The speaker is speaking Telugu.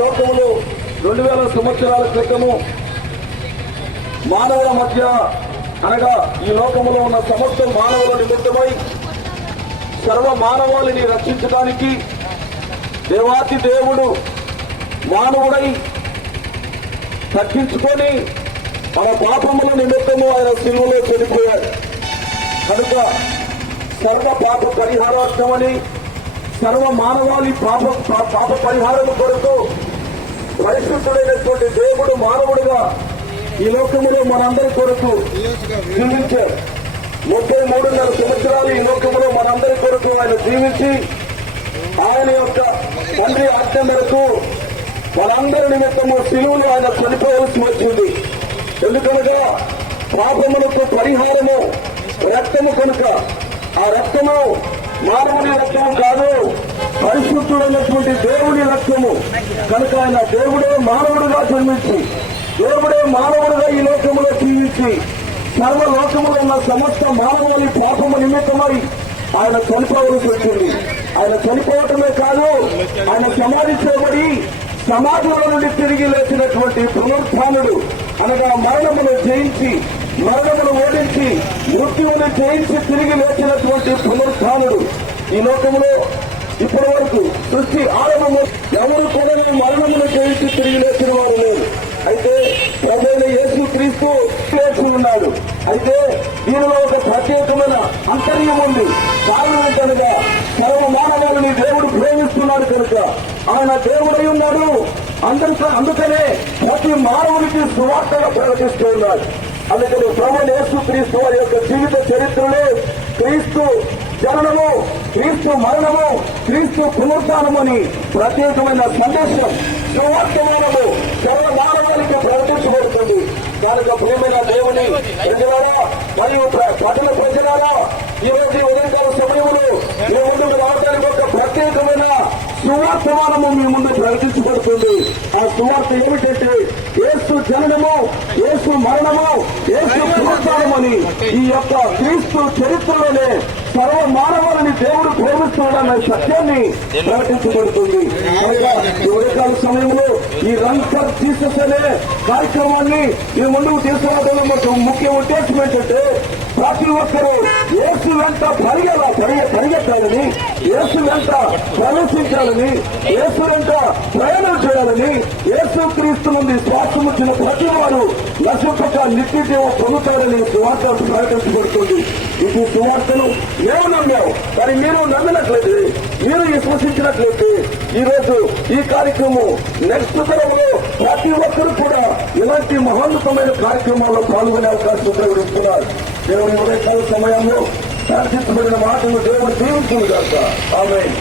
లోకములో 2000 సంవత్సరాల క్రితము మానవుల మధ్య అనగా ఈ లోకములో ఉన్న సమస్త మానవుల నిమిత్తమై సర్వ మానవాళిని రక్షించడానికి దేవాతి దేవుడు మానవుడై తగ్గించుకొని మన పాపముల నిమిత్తము ఆయన శిలువలో చనిపోయాడు. కనుక సర్వ పాప పరిహారార్థమని సర్వ మానవాళి పాప పరిహారం కొరకు పరిశుద్ధుడైనటువంటి దేవుడు మానవుడిగా ఈ లోకములో మనందరి కొరకు జీవించారు. 33.5 సంవత్సరాలు ఈ లోకములో మనందరి కొరకు ఆయన జీవించి ఆయన యొక్క తండ్రి ఆజ్ఞ మేరకు మనందరి నిమిత్తము శిలువను ఆయన చనిపోవలసి వచ్చింది. ఎందుకనగా పాపములకు పరిహారము రక్తము కనుక ఆ రక్తము మానవుని రక్తము కాదు, పరిశుద్ధుడైనటువంటి దేవుని రక్తము కనుక ఆయన దేవుడే మానవుడిగా జన్మించి దేవుడే మానవుడిగా ఈ లోకములో జీవించి సర్వలోకములో ఉన్న సమస్త మానవుని పాపము నిమిత్తమై ఆయన చనిపోవలసి వచ్చింది. ఆయన చనిపోవటమే కాదు, ఆయన సమాధి చేయబడి సమాధుల నుండి తిరిగి లేచినటువంటి పునరుత్థానుడు అనగా మరణమును జయించి మరణమును ఓడించి మృత్యువును జయించి తిరిగి లేచినటువంటి పునరుత్థానుడు ఈ లోకములో ఇప్పటి వరకు సృష్టి ఆరంభము ఎవరు కూడా మరణమును జయించి తిరిగి లేచిన వారు లేరు. అయితే ప్రభువైన యేసు క్రీస్తు లేచి ఉన్నాడు. అయితే దీనిలో ఒక ప్రత్యేకమైన అంతర్యం ఉంది. కారణం ఏంటనగా సర్వ మానవాళిని దేవుడు ప్రేమిస్తున్నాడు కనుక ఆయన దేవుడై ఉన్నాడు. అందుకనే ప్రతి మానవునికి సువార్తగా ప్రకటిస్తూ ఉన్నాడు. అందుకని ప్రభువైన యేసు క్రీస్తు వారి యొక్క జీవిత చరిత్రలో క్రీస్తు జననము, క్రీస్తు మరణము, క్రీస్తు పునరుత్థానము అని ప్రత్యేకమైన సందేశం సువార్తమానము సర్వ మానవాళికి ప్రకటించబడుతుంది. కనుక ప్రియమైన దేవుని ప్రజలారా మరియు పట్టణ ప్రజలారా ఈ రోజు ఉదయకాల సమయంలో మీ ముందుకు రావడానికి ఒక ప్రత్యేకమైన సువార్తమానము మీ ముందు ప్రకటించబడుతుంది. ఆ సువార్త ఏమిటంటే యేసు జననము, యేసు మరణము, యేసు పునరుత్థానమని ఈ యొక్క క్రీస్తు చరిత్రలోనే సర్వ మానవాళిని దేవుడు ప్రేమిస్తున్నాడన్న సత్యాన్ని ప్రకటించబడుతుంది. ఈ ఉదయకాల సమయంలో ఈ రన్ ఫర్ జీసస్ అనే కార్యక్రమాన్ని మీ ముందుకు తీసుకురావడంలో ముఖ్య ఉద్దేశం ఏంటంటే ప్రతి ఒక్కరూ యేసు వెంట పరిగెత్తాలని, యేసు వెంట ప్రవేశించాలని, యేసు వెంట ప్రయాణం చేయాలని, యేసు క్రీస్తు నుండి శ్వాసం వచ్చిన ప్రతి వారు నశింపక నిత్య జీవం పొందుతారని సువార్త ప్రకటించబడుతుంది. ఇది సువార్తను మేము నమ్మాము. కానీ మీరు నమ్మినట్లయితే, మీరు విశ్వసించినట్లయితే ఈ రోజు ఈ కార్యక్రమం నెక్స్ట్ తరంలో ప్రతి ఒక్కరు కూడా ఇలాంటి మహోన్నతమైన కార్యక్రమాల్లో పాల్గొనే అవకాశం ప్రకటిస్తున్నారు. దేవుని ఉదయకాల సమయంలో ప్రార్థించబడిన మాటలు దేవుడు దీవించును గాక. ఆమేన్.